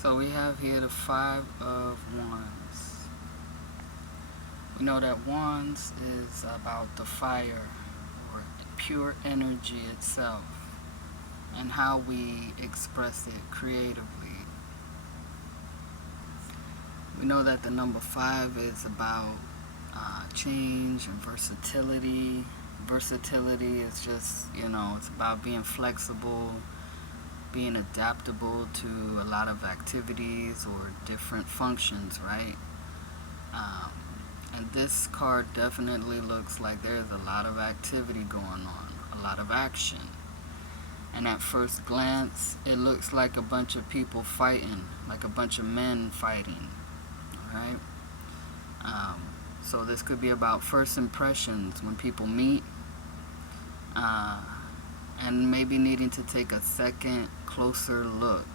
So we have here the Five of Wands. We know that Wands is about the fire or pure energy itself and how we express it creatively. We know that the number 5 is about change and versatility. Versatility is just, it's about being flexible, being adaptable to a lot of activities or different functions, right? Um, and this card definitely looks like there's a lot of activity going on, a lot of action. And at first glance, it looks like a bunch of people fighting, like a bunch of men fighting, right? Um, so this could be about first impressions when people meet, uh, and maybe needing to take a second, closer look.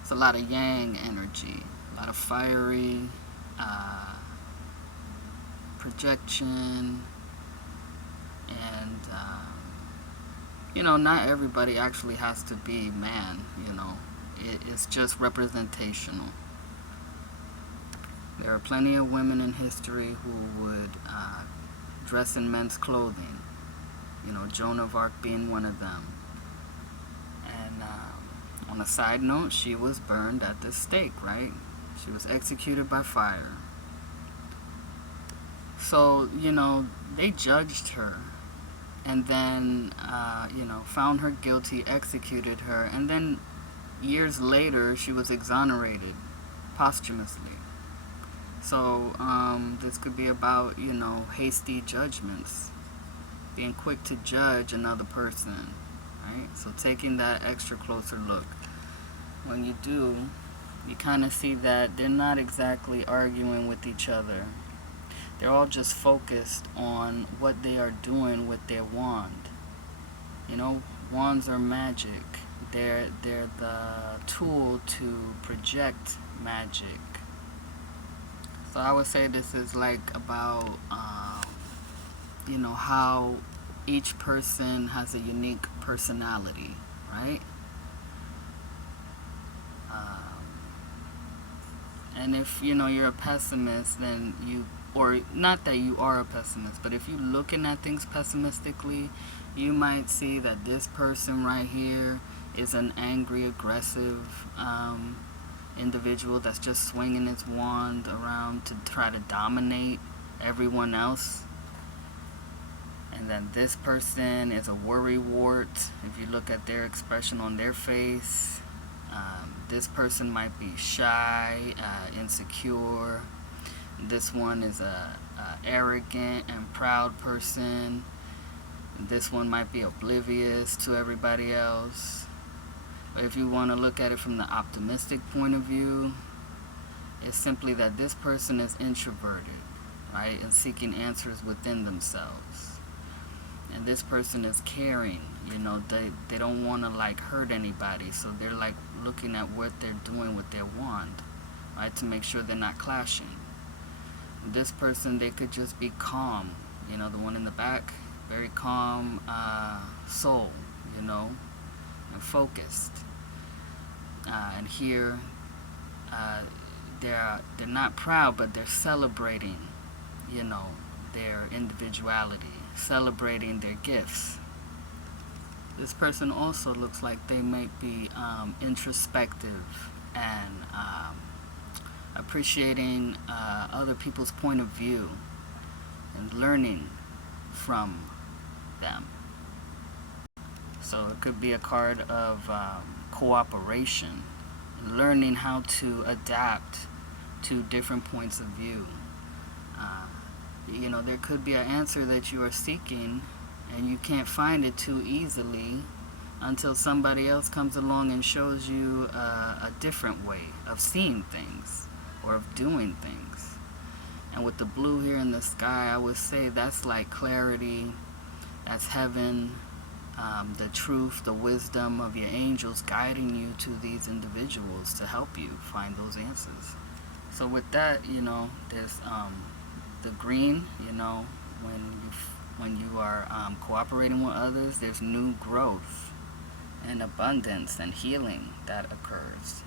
It's a lot of yang energy, a lot of fiery uh, projection, and not everybody actually has to be man. It's just representational. There are plenty of women in history who would dress in men's clothing. Joan of Arc being one of them. And on a side note, she was burned at the stake, right? She was executed by fire. So, they judged her and then, found her guilty, executed her, and then years later, she was exonerated posthumously. So, this could be about, hasty judgments, being quick to judge another person, right? So, taking that extra closer look. When you do, you kind of see that they're not exactly arguing with each other. They're all just focused on what they are doing with their wand. Wands are magic. They're the tool to project magic. So I would say this is like about, how each person has a unique personality, right? And if, you're a pessimist, then or not that you are a pessimist, but if you're looking at things pessimistically, you might see that this person right here is an angry, aggressive individual that's just swinging his wand around to try to dominate everyone else. And then this person is a worrywart. If you look at their expression on their face, this person might be shy, insecure. This one is a arrogant and proud person. This one might be oblivious to everybody else. But if you want to look at it from the optimistic point of view, it's simply that this person is introverted, right, and seeking answers within themselves. And this person is caring. They don't want to hurt anybody, so they're looking at what they're doing with their wand, right, to make sure they're not clashing. This person, they could just be calm. The one in the back, very calm soul, and focused. And here, they're not proud, but they're celebrating, their individuality, celebrating their gifts. This person also looks like they might be introspective and appreciating other people's point of view and learning from them. So it could be a card of cooperation, learning how to adapt to different points of view. There could be an answer that you are seeking and you can't find it too easily until somebody else comes along and shows you a different way of seeing things or of doing things. And with the blue here in the sky, I would say that's like clarity, that's heaven, the truth, the wisdom of your angels guiding you to these individuals to help you find those answers. So with that, there's the green, when you are cooperating with others, there's new growth. and abundance and healing that occurs.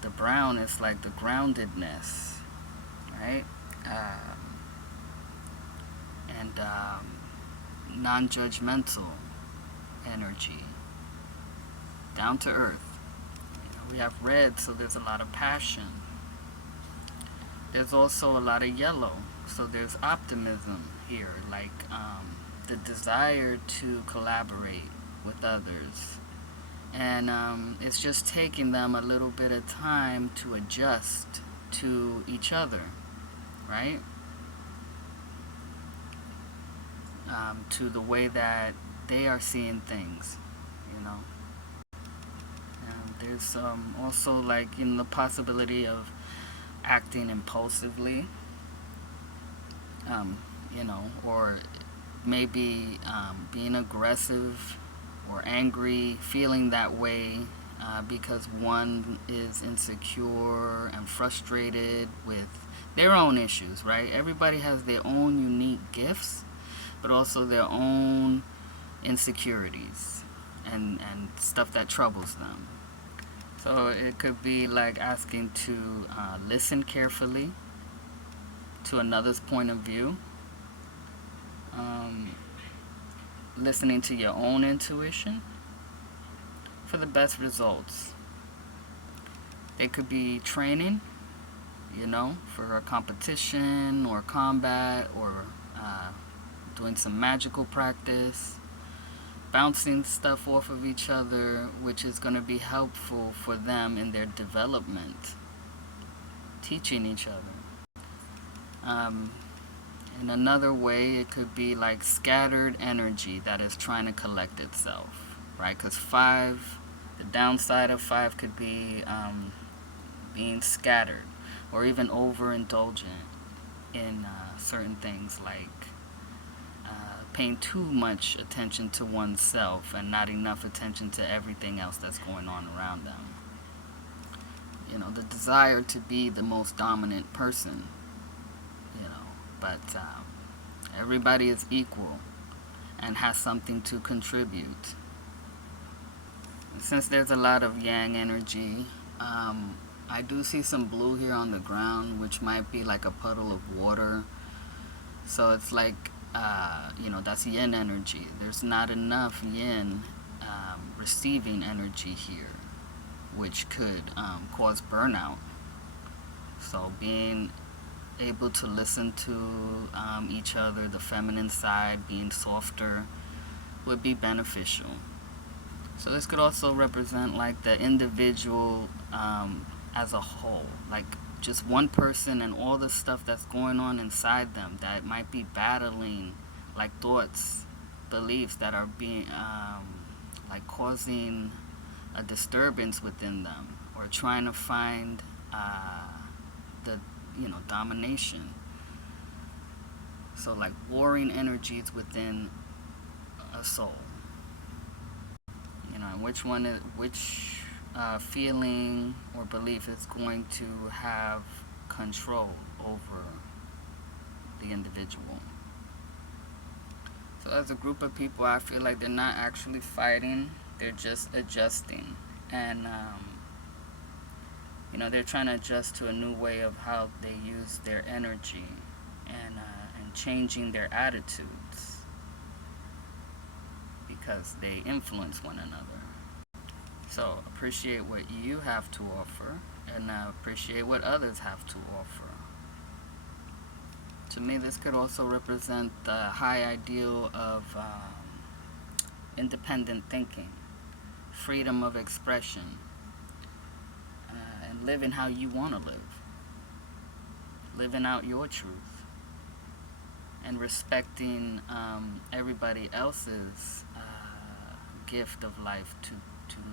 The brown is like the groundedness, right? And non-judgmental energy, down to earth. We have red, so there's a lot of passion. There's also a lot of yellow, so there's optimism here, like the desire to collaborate with others. And it's just taking them a little bit of time to adjust to each other, right? To the way that they are seeing things, you know. There's also, like, the possibility of acting impulsively, or maybe being aggressive or angry, feeling that way because one is insecure and frustrated with their own issues, right? Everybody has their own unique gifts, but also their own insecurities and stuff that troubles them. So it could be like asking to listen carefully to another's point of view, listening to your own intuition for the best results. They could be training, for a competition or combat, or doing some magical practice, bouncing stuff off of each other, which is going to be helpful for them in their development, teaching each other. In another way, it could be like scattered energy that is trying to collect itself, right? Because 5, the downside of 5 could be being scattered or even overindulgent in certain things, like paying too much attention to oneself and not enough attention to everything else that's going on around them. The desire to be the most dominant person, but everybody is equal and has something to contribute. Since there's a lot of yang energy, I do see some blue here on the ground, which might be like a puddle of water. So it's like, that's yin energy. There's not enough yin receiving energy here, which could cause burnout. So being able to listen to each other, the feminine side being softer, would be beneficial. So this could also represent like the individual as a whole, like just one person and all the stuff that's going on inside them that might be battling, like thoughts, beliefs that are being like causing a disturbance within them, or trying to find the domination. So like warring energies within a soul. And which feeling or belief is going to have control over the individual. So as a group of people, I feel like they're not actually fighting, they're just adjusting. And they're trying to adjust to a new way of how they use their energy, and changing their attitudes, because they influence one another. So appreciate what you have to offer, and appreciate what others have to offer. To me, this could also represent the high ideal of independent thinking, freedom of expression, and living how you want to live, living out your truth, and respecting everybody else's gift of life to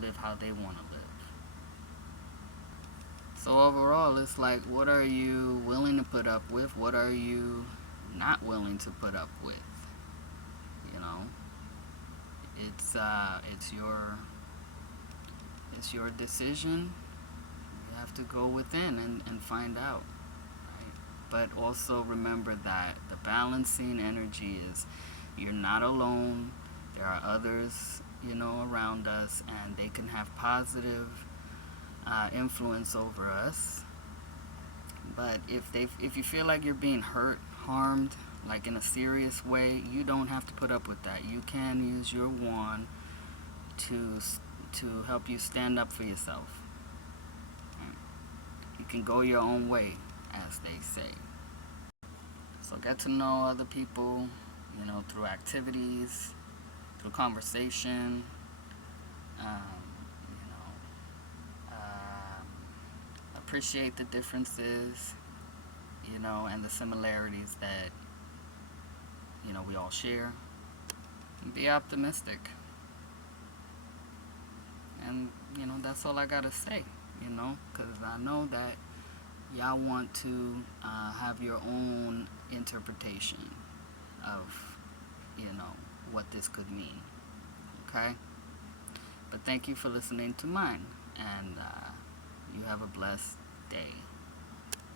live how they want to live. So overall, it's like, what are you willing to put up with? What are you not willing to put up with? It's your decision. You have to go within and find out, right? But also remember that the balancing energy is, you're not alone. There are others, around us, and they can have positive influence over us. But if you feel like you're being hurt, harmed, like in a serious way, you don't have to put up with that. You can use your wand to help you stand up for yourself. You can go your own way, as they say. So get to know other people, through activities, through conversation. Um, you know, appreciate the differences, and the similarities that we all share. And be optimistic. And that's all I gotta say. Because I know that y'all want to have your own interpretation of what this could mean. Okay? But thank you for listening to mine, and you have a blessed day.